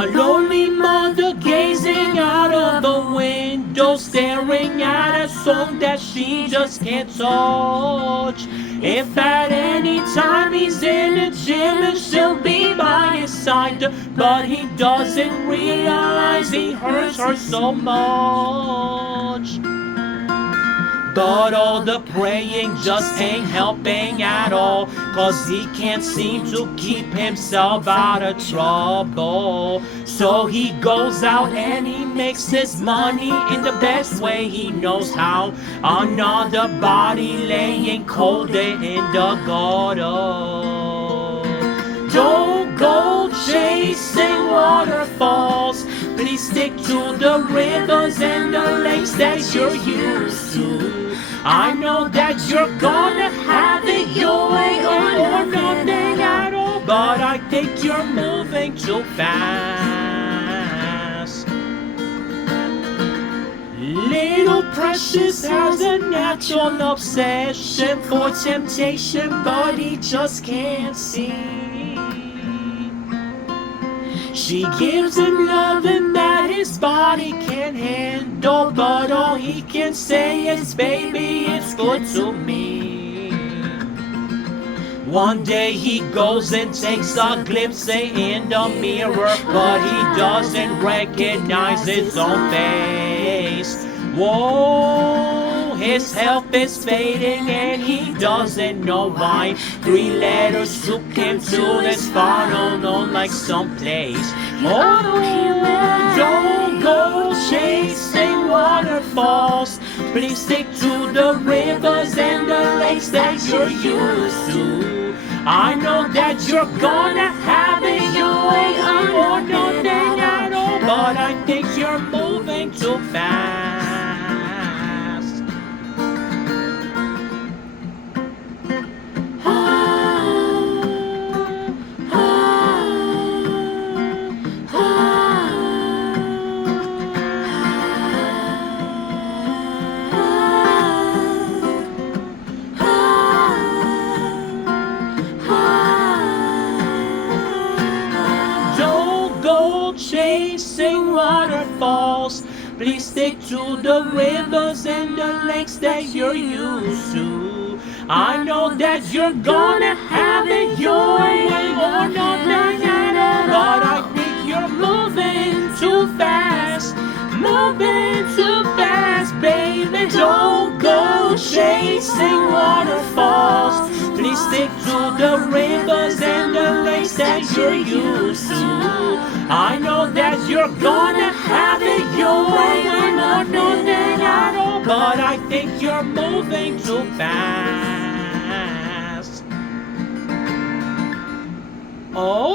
A lonely mother gazing out of the window, staring at a song that she just can't touch. If at any time he's in the gym and she'll be by his side, but he doesn't realize he hurts her so much. But all the praying just ain't helping at all, 'cause he can't seem to keep himself out of trouble. So he goes out and he makes his money in the best way he knows how. Another body laying cold in the gutter. Don't go chasing waterfalls. Please stick to the rivers and the lakes that you're used to. I know that you're gonna have it your way or nothing at all, but I think you're moving too fast. Little Precious has a natural obsession for temptation, but he just can't see. She gives him loving that his body can't handle, but all he can say is, baby, it's good to me. One day he goes and takes a glimpse in the mirror, but he doesn't recognize his own face. Whoa, his health is fading and he doesn't know why. 3 letters took him to this far unknown like someplace. Oh, don't go chasing waterfalls. Please stick to the rivers and the lakes that you're used to. I know that you're gonna have it your way or nothing at all, but I think you're moving too fast. Chasing waterfalls. Please stick to the rivers and the lakes that you're used to. I know that you're gonna have it your way or nothing at all, but I think you're moving too fast. Moving too fast, baby. Don't go chasing waterfalls. Please stick to the rivers and the lakes that you're used to. I know that you're gonna have it your way or nothing at all, but I think you're moving too fast. Oh.